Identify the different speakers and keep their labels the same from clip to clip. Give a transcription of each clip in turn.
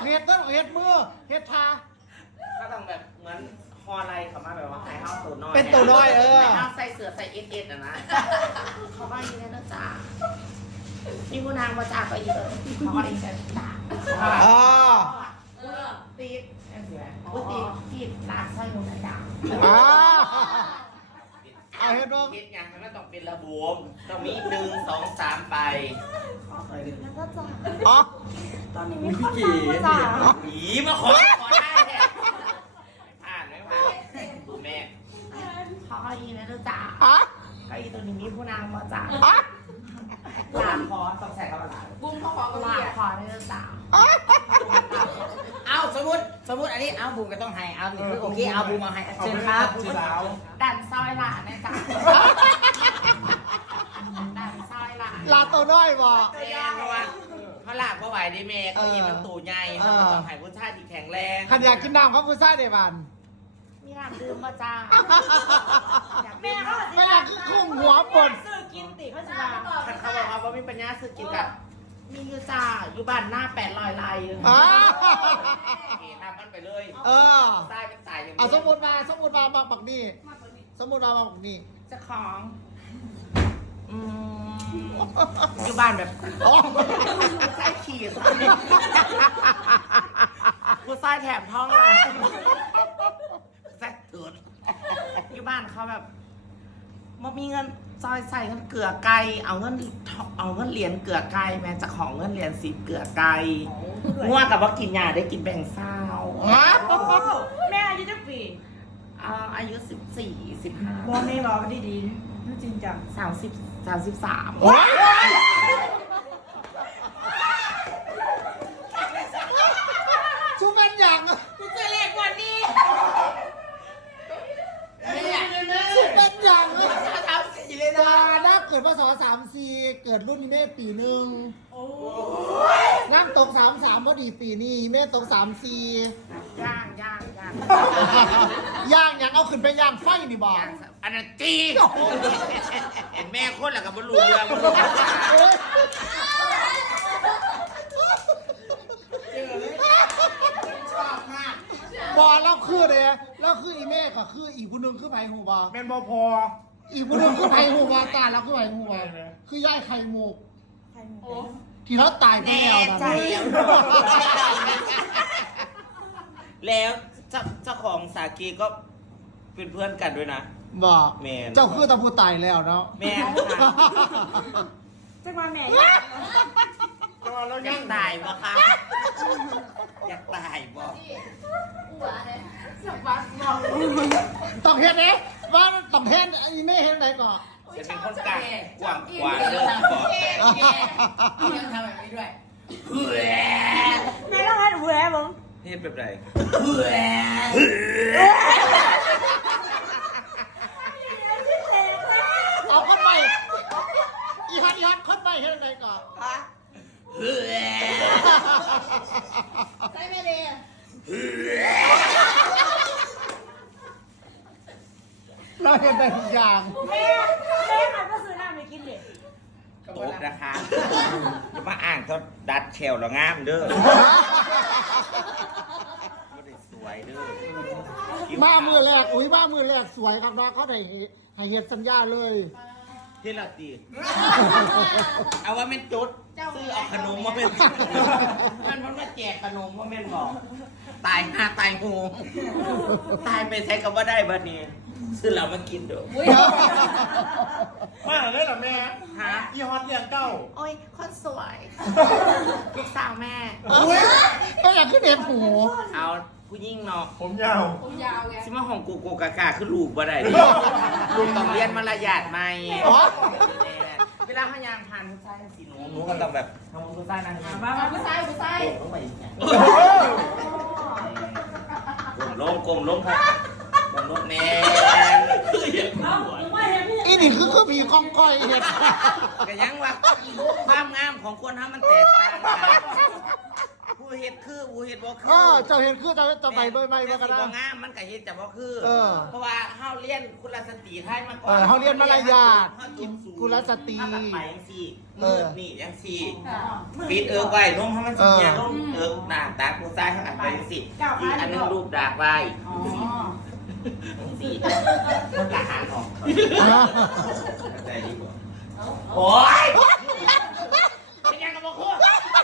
Speaker 1: เฮ็ดต้องเฮ็ดมือเฮ็ดทา
Speaker 2: ก็ต้องแบบเหมือนฮออะไรเขามาแบบว่าไข่ห้าวตัวน้อย
Speaker 1: เป็นตัวน้อยไข่
Speaker 2: ห้าวใส่เสือใส่เอสอ่ะนะเขาว่าอย่างนี้นะจ๊ะมีผู้นางมาจากก็อีกเขาว่าอีกแล้วจ้ะตีดตีดลากไส้ลงในดาว
Speaker 1: เอาเฮ็ดด้วย
Speaker 2: เฮ็ดอย่างนั้นต้องเป็นระบบต้องมี1 2 3ไป
Speaker 3: แล้วก็จ้า
Speaker 1: อ๋อ
Speaker 3: ตอนนี้มีคนมาจ้า
Speaker 2: ผีมาขอได้แท้ผ่านไม่ผ่านดูแม่เขาก็อีนะจ้ะก็อีตัวนี้มีผู้นางมาจากลาคอต้องใส่กับอะไรบุ้มเขาขอลาคอได้จ้ะเอาสมมติอันนี้เอาบูมก็ต้องให้เอาหนึ่งโอเคเอาบูมมาให้เชิญครับดันซอยหลานนะจ๊ะดันซอยหลาน
Speaker 1: ลาตัวน้อยบ่
Speaker 2: เพราะว่าเขาหลากเพราะไหวดิเมย์เขาเห็นมันตูใหญ่เขาต้องให้ผู้ชายที่แข็งแรง
Speaker 1: ขันอยากกินน้ำเขาผู้ชายในบ้าน
Speaker 2: มีน้ำดื่มมาจ้า
Speaker 3: แม่เขา
Speaker 1: ไม่อยากคุ้มหัวปน
Speaker 3: ซื้อกินติเขาจะ
Speaker 2: เขาบอกว่ามีปัญญาซื้อกินกับมีอยู่จ้าอยู่บ้านหน้า800 ลายอยู่ทำมันไปเลยตายเป็นตายอย่างนี้
Speaker 1: สมมติมาบักนี่สมมติมาบักนี่
Speaker 2: จะของอยู่บ้านแบบใส่ขี่กูใส่แถมท้องเลยใส่ตืดอยู่บ้านเขาแบบมันมีเงินซอยใส่เงินเกลือไก่เอาเงินเหรียญเกลือไก่แม่จะของเงินเหรียญ10 เกลือไก่ง่วงกับว่ากินยาได้กินแบ่งเศร้า
Speaker 3: แม่อายุเท่าปี
Speaker 2: อายุ14 15
Speaker 3: บอลไม่รอดีๆจริงจัง
Speaker 2: 33
Speaker 1: ชุบเป็นอย่าง
Speaker 3: กูจะเล็กกว่านี้
Speaker 1: ชุบเป็นอย่างเลยจ้าน่าเกิดพศ34เกิดรุ่นนี้แม่ปีหนึ่งน้ำตก33พอดีปีนี้แม่ตก34
Speaker 2: ย่าง
Speaker 1: อย่างเอาขึ้นไปย่างไฟนี่บ่
Speaker 2: อันนั้นจีเห็นแม่คนละกับบรรลุเรื่องชอบมาก
Speaker 1: บอแล้วคือเลยแล้วคืออีแม่ก็คืออีผู้นึงคือไผ่หูบ่
Speaker 4: แม่นบ่พอ
Speaker 1: อีผู้นึงคือไผ่หูบ่ตาแล้วคือไผ่หูบ่คือย่ายไข่มุกที่เราตายไป
Speaker 2: แล้วเจ้าของสากีก็เป็นเพื่อนกันด้วยนะ
Speaker 1: บอก
Speaker 2: แม่
Speaker 1: เจ้าคือตะพูตายแล้วเนาะ
Speaker 2: แม่
Speaker 3: จะมาแม่
Speaker 2: อยากตายบ่คะอยากตายบ่
Speaker 1: ต้องเฮ็ดเด้ว่าต้องเฮ็ดอีแม่เฮ็ดไหนก่อน
Speaker 2: จะเป็นคนกลางกว้างเรื่องบอกยังทำแบบนี้ด้วย
Speaker 3: แม่ต้องให้แหวนมึง
Speaker 2: เฮ็ดแบบไหน
Speaker 1: เอาคนใหม่อีฮัทคนใหม่เฮ็ดไหนก่อน
Speaker 3: ใช่ไหมเดีย
Speaker 1: เราเห็นแต่ทุกอย่าง
Speaker 3: แม่ค่ะก็ซื้อน้ำไปกินเลย
Speaker 2: ตบนะคะอย่ามาอ่านเขาดัดแชวแล้วงามเด้อสวยเด้อ
Speaker 1: มามือแรกมามือแรกสวยครับนะเขาได้ให้เฮ็ดสัญญาเลย
Speaker 2: เฮ็ดละตีเอาว่าเป็นจุดซื้อเอาขนมมาเป็นมันมาแจกขนมว่าแม่นบอกตายหน้าตายโหงตายไปใช้คำว่าได้บัดนี้ซื้อเรามากินดู
Speaker 4: มาเลยเหรอแม่
Speaker 2: ฮะ
Speaker 4: ยี่ฮอตเลี้ยงเก้า
Speaker 2: โอ้ยคนสวยลูกสาวแม่
Speaker 1: ก็อยากขึ้นเด็บหู
Speaker 2: เอาผู้ยิ่งเนาะ
Speaker 4: ผมยาว
Speaker 2: ไงซิมาของกูกากาคือลูกบ่ได้ดิลูกต้องเรียนมารยาทใหม่เวลาเขายางผ่านผู้ชายสีหนูก็ต้องแบบทำผู้ชายนั่ง
Speaker 3: มาผู้ชาย
Speaker 2: กลมล้มครับกลมล้มแน่
Speaker 1: อีนี่คือผีกองก้อยเห็ด
Speaker 2: ก็ยังว่าความงามของคนทำมันแตกต่างกันผู้เห็ดคือคืออูเห็ดบ่คือ
Speaker 1: เจ้าเห็นคือจะไปเบยไม่ก็ได้
Speaker 2: บ่งามมันก็เฮ็ดแต่บ่คือ เพราะว่าเฮาเรียนกุลสตรีไทยมาก่อน
Speaker 1: เฮาเรียนมารยาทกุลสตรี
Speaker 2: เฮาก็ไปจังซี่มืดนี่จังซี่ปิดไว้ลงให้มันสิเนี่ยลงหน้าตาผู้ชายเฮาก็ไปจังซี่อีกอันนึงรูปดากไว้สี่มันละหางออกได้ดีกว่าโอ้ยเป็นยังกับบ่คือ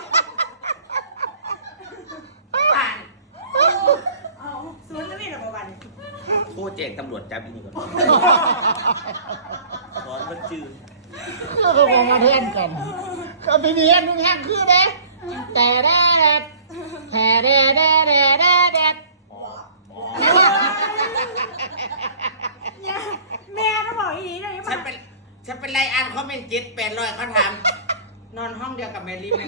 Speaker 3: ศูนย์จะมีหรือเปล่า
Speaker 2: โทษแจ้งตำรวจจับอีนี่ก่อนสอนมันจืด
Speaker 1: ก็คงมาเพื่อนกันก็ไปเรียนมึงแห้งคือเด้แต่แดดแต่แดด
Speaker 3: แม่ก็บอกอีนี่เลย
Speaker 2: ฉันเป็นไรอันเขาเป็น700เขาถามนอนห้องเดียวกับแมรี่ไหม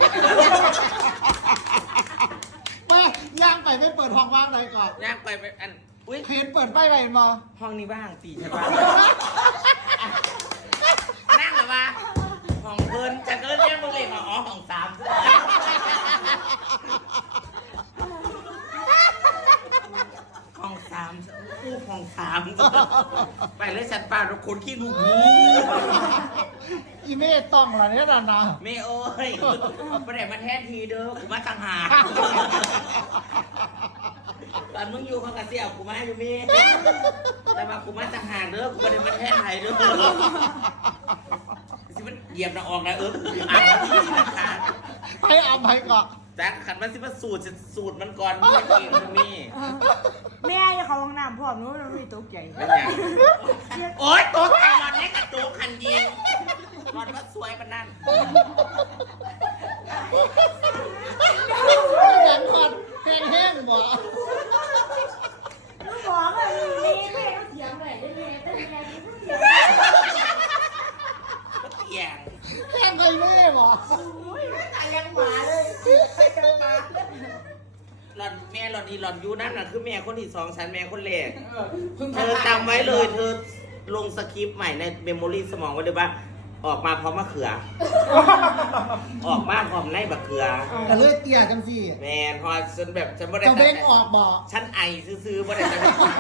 Speaker 1: ไปย่างไปไม่เปิดห้องว่างเลยก่อน
Speaker 2: ย่างไปอันอุ้ย
Speaker 1: เห็นเปิดป้ายไปเห็นบ่
Speaker 2: ห้องนี้ว่างตีใช่ปะนั่งหรือวะห้องเพิ่นฉันก็เรียกมึงเลยมาอ๋อห้อง3ห้อง3อู้ห้อง3ไปเลยฉันป้าทุกคนขี้หนู
Speaker 1: อีเม่ต้องเหรอเนี่ยนะ
Speaker 2: ไม่โอ้ยประเดี๋ยวมาแทนทีเด้อกูมาต่างหากตอนมึงอยู่เขากระเสียวกูมาอยู่มีแต่มากูมาต่างหากเด้อกูประเดี๋ยวมาแทนไทยเด้อสิมันเหยียบหน้าออกนะอ่านที่นะคะ
Speaker 1: ไปเอาไปก่อน
Speaker 2: แต่ขันมันสิมาสูตรมันก่อนมีเองมี
Speaker 3: แม่จะเขาห้องน้ำพร้อมนู้นมีตุ๊กใหญ่
Speaker 2: เป็นไงโอ๊ยตัวไก่หลอนเล็กกับตัวคันยิงหลอนว่าสวยปะนั่น
Speaker 1: แข็งก่อนแห้งบ่
Speaker 3: ลูกบอกว่ามีแม่ก็เถียงเลยได้แม่ได้แม่เถียง
Speaker 2: ก็เตียง
Speaker 1: แห้งไปเม่บ่
Speaker 3: อุ้ยตายยังหมาเลยใครจะมา
Speaker 2: หลอนแม่หลอนอีหลอนยูนั่นน่ะคือแม่คนที่2ฉันแม่คนแรกเธอจำไว้เลยเธอลงสคริปต์ใหม่ในเมมโมรี่สมองไว้เลยว่าออกมาพร้อมมะเขือ ออกมาพร้อมในบะเขือ
Speaker 1: แต่เลือดเตี้ยจังสิ
Speaker 2: แมนพอฉันแบบฉันไม่ได้
Speaker 1: จะเบ้งออกบ่
Speaker 2: ฉันไอซื้อๆไม่ได้จะ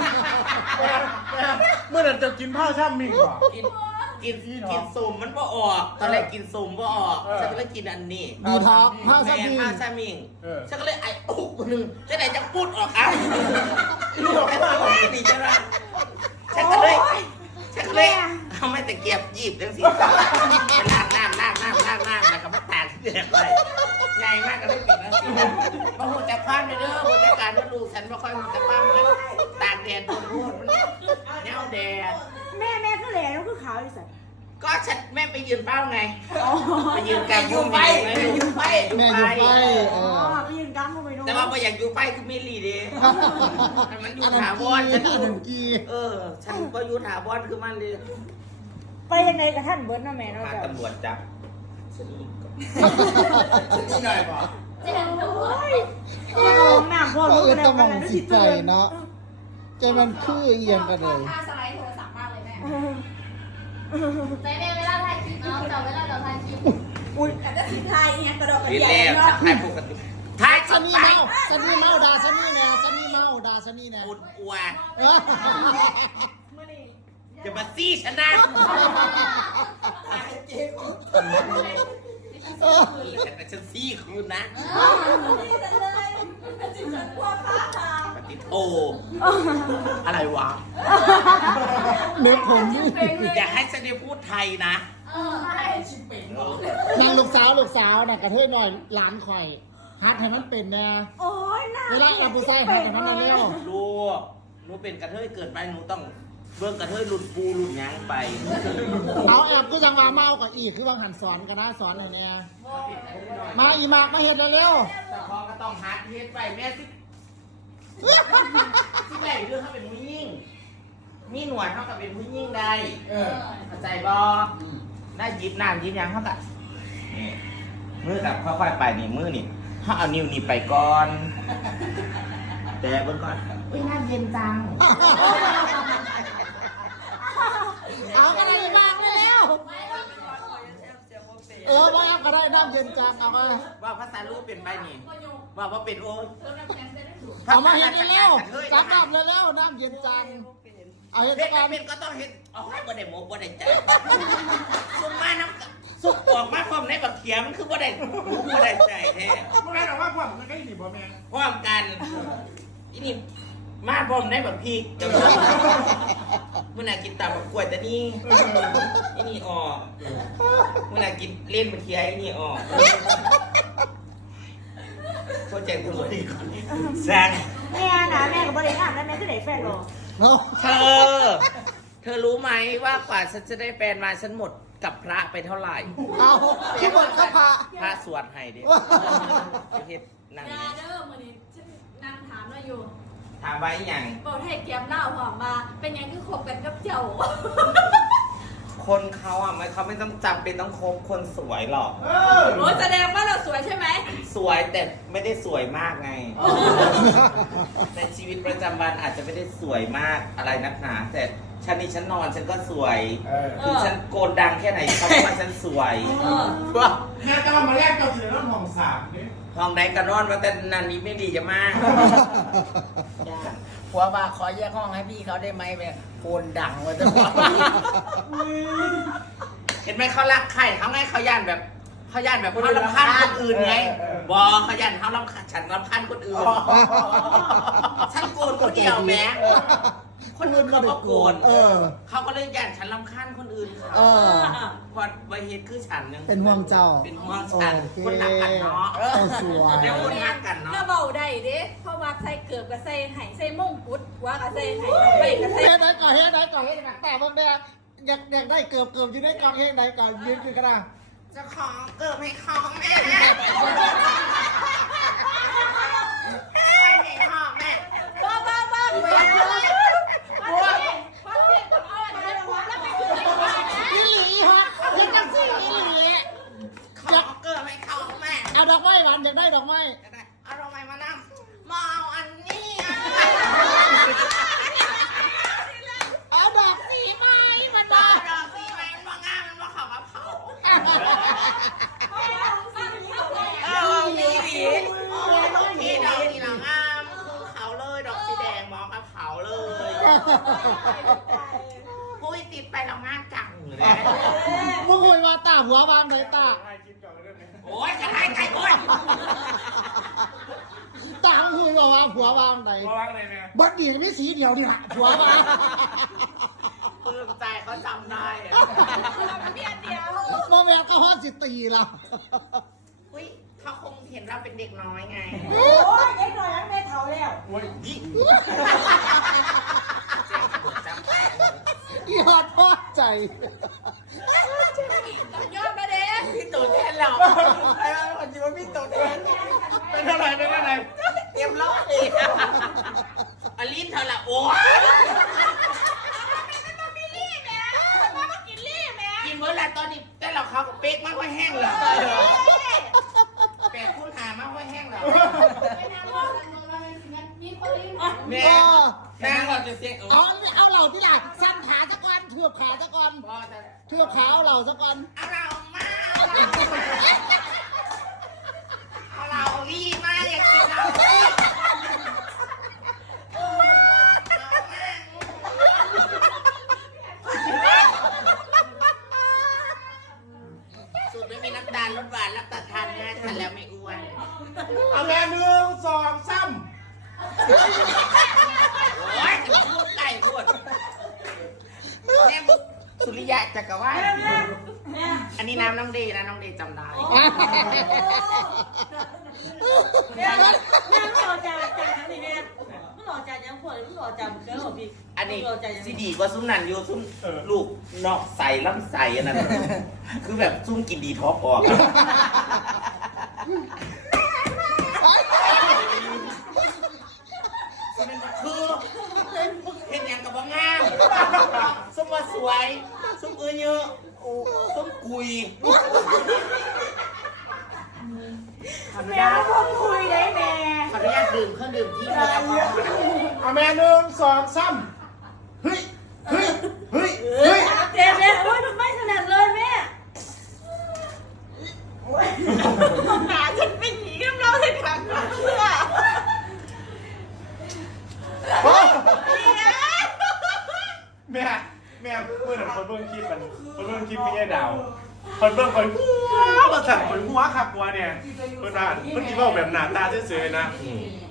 Speaker 4: เมื่อนั้นจะกินข้าวช่ำมิงเหรอ
Speaker 2: กินส้มมันบ่ออกตอนแรกกินส้มบ่ออกฉันก็เลยกินอันนี้
Speaker 1: ดีท็อกผ้า
Speaker 2: แม
Speaker 1: ซาน บิ
Speaker 2: ผ้าซามิงฉันก็เลยไออุ๊บนึงจะไหนจะพูดออกอ่ะลูกแค่ตัวนี่จะละฉันก็เลยเอาไม่แต่เกียบหยิบจังสิล้างน้ำแล้วก็มาตากเดือดไว้ใหญ่มากก็เลยปิดแล้วสิมาหัวจักความเด้อหัวจักการว่าลูกฉันไม่ค่อยหัวจักความมันตากแดดโดนรูดมันแนวแดด
Speaker 3: แม่ก็แหล่แล้วก็ขาวอีสัตว์
Speaker 2: ก็ฉันแม่ไปยืนเป้าไงไปยืนกลางยุ่งไป
Speaker 1: แม่อยู่ไป
Speaker 3: อ๋อไปยืนกลางก็ไปดู
Speaker 2: แต่ว่าพออยากอยู่ไปคือไม่รีดีมันอยู่ถาวร
Speaker 1: ฉั
Speaker 2: ฉั
Speaker 1: น
Speaker 2: น
Speaker 1: หนึ่งกี
Speaker 2: ฉันก็อยู่ถาวรคือมันเลย
Speaker 3: ไปยังไงกับท่านเบิร์ดนะแม่เนาะ
Speaker 2: มา
Speaker 3: เจ้า
Speaker 2: ตำรวจจับฉันนี่
Speaker 4: นี่หน่อยป่ะ
Speaker 3: ห้องน้ำพร้อม
Speaker 1: ก็
Speaker 3: นู้น
Speaker 1: ต้องมองจิตใจเนาะใจมันคือเอียงกันเลย
Speaker 5: ท่าสไลด์โทรศัพท์มากเลยแม่ในเวลาถ่ายคลิปเนาะแต่เวลาเราถ่ายคลิป
Speaker 3: อุ้ยแต่ถ้าสิทายเนี่ยกระโดดกระ
Speaker 2: นี่
Speaker 3: เดีย
Speaker 2: แล้วฉันถ่ายปกติถ่าย
Speaker 1: ซั
Speaker 2: ฉั
Speaker 1: น
Speaker 2: น
Speaker 1: นี่
Speaker 2: ไป
Speaker 1: เมาดาซันนี่แน่ซันนี่เมาดาซันนี่แน่
Speaker 2: อุดอวดจะมาซี่ฉันนะฉันซี่คืนนะปฏิโทอะไรวะ
Speaker 1: เนื้อผมนี่
Speaker 2: อย่าให้ฉันได้พูดไทยนะ
Speaker 1: นางลูกสาวน่ะกระเทยหน่อยหลานข่อยฮัทให้มันเป็นนะ
Speaker 3: โอ้ยน่า
Speaker 1: เวลาเราผู้ชายฮัทให้มันเร็ว
Speaker 2: ลูกหนูเป็นกระเทยเกิดไปหนูต้องเบื้องกระเทยหลุดปูหลุดยังไป
Speaker 1: เอาแอบก็ยังมาเมากับอีกคือบางหันสอนกันนะสอนอะไรเนี่ยมาอีมากมาเห็นเร็ว
Speaker 2: แต่พอก็ต้องหาเทสไปแม่สิแหล่เรื่องเขาเป็นผู้ยิ่งมีหนวดเขากับเป็นผู้ยิ่งได้เข้าใจบอได้ยิบน้ำยิบยังเขากับมือกับค่อยๆไปนี่มือนี่เขาเอานิ้วนี่ไปก่อนแต่บนก่อนอุ้ยน้ำเย็นจัง
Speaker 1: เอากันเลยมากเร็วว่าก็ได้น้ำเย็นจังเอามา
Speaker 2: ว่าภาษาลูกเป็นใบนี่ว่าเป็นโอ้
Speaker 1: เอามาเห็นเร็วๆจับน้ำเร็วๆน้ำเย็นจังเอาเห็น
Speaker 2: เฮ็ด
Speaker 1: ก่อน
Speaker 2: เป็นก็ต้องเฮ็ดเอาให้บ่ได้หมกบ่ได้ใจซุมมาน้ำซุปออกมาพร้อมในบักเขียมันคือบ่ได้หมกบ่ได้ใจแท้
Speaker 4: แม่บอกว่าความมันก็หนีบ่แม่
Speaker 2: พร้อมกันอีนี่มาพร้อมในบักพริกจังมื้อน่ะกินตับบักกล้วยแต่นี่อีนี่ออกมื้อน่ะกินเล่นบักเขียอีนี่ออกโคตรเจ๋งคุณเลยแซง
Speaker 3: แม่นะแม่กับบริการแล้วแม่ก็ได้แฟนหรอ
Speaker 1: เนาะ
Speaker 2: เธอรู้ไหมว่ากว่าฉันจะได้แฟนมาฉันหมดกับพระไปเท่าไหร่
Speaker 1: เอาที่หมดก็พา
Speaker 2: พระสวดให้ดิประเทศนั่ง
Speaker 5: ยาเด้อมื้อนี้ฉันนั่งถามเราอยู่
Speaker 2: ถามไว้อย่าง
Speaker 5: บอกให้เกียมเล่าหอมมา เป็นยังคือคบกันกับเจ้า
Speaker 2: คนเขาอ่ะเขาไม่ต้องจำเป็นต้องคบคนสวยหรอก
Speaker 5: โอ้แสดงว่าเราสวยใช่ไหม
Speaker 2: สวยแต่ไม่ได้สวยมากไง ในชีวิตประจำวันอาจจะไม่ได้สวยมากอะไรนักหนาแต่ฉันนี่ฉันนอนฉันก็สวยถึงฉันโกนดังแค่ไหนเขาก็ว่าฉันสวย
Speaker 4: แม่จะมาแรกเจ้าเสือแล้วห้อง3เนี่ย
Speaker 2: ห้องใดก็นอนว่าแต่นันนี้ไม่ดีจะมาก
Speaker 6: ผัวว่าขอแยกห้องให้พี่เขาได้ไหมแบบโกนดังว่าจะบอก
Speaker 2: เห็นไหมเขารักใครเขาไงเขาย่านแบบเขาย่านแบบเขารำคาญคนอื่นไงบอเขาย่านเขารำคาญฉันรำคาญคนอื่นฉันโกนคนเดียวแม้คนอื่นเขาก็โกนเขาก็เลยย่านฉันรำคาญคนอื่นเขาพอไปเฮ็ดคือฉันนึง
Speaker 1: เป็นห่วงเจ้า
Speaker 2: เป็นห่วงฉันคนรักกันเนาะ
Speaker 1: เจ้าสวย
Speaker 2: แล้วคนรักกันเนาะ
Speaker 5: แล้วเบาได้เด้เพราะว่าใส่เกือบกับใส่ไห่ใส่มงกุฎว่ากับใส่ไห่ไปกับใส่
Speaker 1: เฮ็ดไหนก่อนเฮ็ดไหนก่อนเฮ็ดไหนแต่บางเนี่ยอยากได้เกือบอยู่ในกองเฮ็ดไหนก่อนยืนอยู่กันนะ
Speaker 2: จะขอเกิดให้เขาแม่ให้ให้พ่อแม่
Speaker 5: บ้าบ้าบ้าบ้าพัดเสียกับอ่อนแล้วหัวแล้วไปถึงในบ้านนะ
Speaker 1: อีหลีฮะยังกันสิอีหลี
Speaker 2: ขอเกิดให้เขาแม่
Speaker 1: เอาดอกไม้หวานอยากได้ดอกไม้
Speaker 2: เอาทำไมมานั่งมาเอาอันนี้อ่ะ
Speaker 1: เอาดอกสีไม้มัน
Speaker 2: ด
Speaker 1: มา
Speaker 2: อกสีไม้มันว่างามมันว่าเขากับเขาที่ดอกสีเหลืองงามคือเขาเลยดอกสีแดงมองกับเขาเลยปุ้ยติดไปแล้วงานจังเลย
Speaker 1: มึงคุยมาตาหัววางไหนตา
Speaker 2: โอ้ยจะให้ไก่โอ้ย
Speaker 1: ตามึงคุยมาว่าหัววางไหน
Speaker 4: ว่าอะไรแม่
Speaker 1: บัดดีมีสีเดียวนี่ละหัววาง
Speaker 2: ปลื้มใจเขาจำได้อะ
Speaker 5: เดียวเดียว
Speaker 1: โมเมนต์ก็ฮอดสิตีเรา
Speaker 2: อุ้ยเขาคงเห็นเราเป็นเด็กน้อยไง
Speaker 3: โอ้ยเด็กหน่อยแล้วแม่เฒ่าแล้ว
Speaker 2: ยิ่ง
Speaker 1: อีฮอดพอดใจ
Speaker 5: ยอดมาเด้
Speaker 2: พี่ตู่แทนเราไอ้คนจีว่าพี่ตู่แทน
Speaker 4: เป็นเท่าไหร่เป็นเท่าไหร่
Speaker 2: เตรียมร้อยอลินเธอละโอ้กินเมื่อไรตอนนี้แต่เราเขาเป๊กมากกว่าแห้งเลยแปดคุณหามากกว่าแห้งเลย
Speaker 5: มีคนลิ้น
Speaker 2: แม่แม่เราจะเสียง
Speaker 1: เอาเหล่าที่หลังสั่นขาสักก่อนเทือบขาสักก่อนเทือบขาเอาเหล่าสักก่อน
Speaker 2: เอาเรามาเอาเราอีมาอยากกินเราสูตรไม่มีน้ำตาลรสหวานรับประทานง่ายทานแล้วไม่อ้วน
Speaker 4: เอาแม่1 2 3
Speaker 2: โอ้ยพูดไก่พูดแม่บุ๊กสุริยะจักรวาลอันนี้น้ำน้องเดย์นะน้องเดย์จำได้
Speaker 3: แม่ไม่รอจ่ายนะนี่แม่ไม่รอจ่ายยังขวดไม่รอจ่ายเกินหรอพี่
Speaker 2: อันนี้ซีดีกว่าซุ้มนันอยู่ซุ้มลูกนอกใส่ล้ำใส่อันนั้นคือแบบซุ้มกินดีท็อกออกคือเห็นอย่างกับว่างามซุ้มว่าสวยซุ้มเยอะซุ้มกุย
Speaker 3: แม่ก็คุยได้แม่
Speaker 2: ขออนุญาตดื่มเครื่องดื่มที่มีแอลกอฮอล์
Speaker 4: เอาแม่1 2 3เฮ้ยเฮ้ยเฮ้ยเฮ้ย
Speaker 3: เจ๊แม่โอ้ยไม่ถนัดเลยแม่
Speaker 2: หนาฉันเป็นหนีน้ำเราให้ถังเชื่อ
Speaker 4: แม่เมื่อนั้นคนเบิ่งคลิปไม่ใช่ดาวคนเบิ่งคนหัวมาสั่นคนหัวขับหัวเนี่ยคนอ่านคนที่ว่าแบบหน้าตาเฉยๆนะ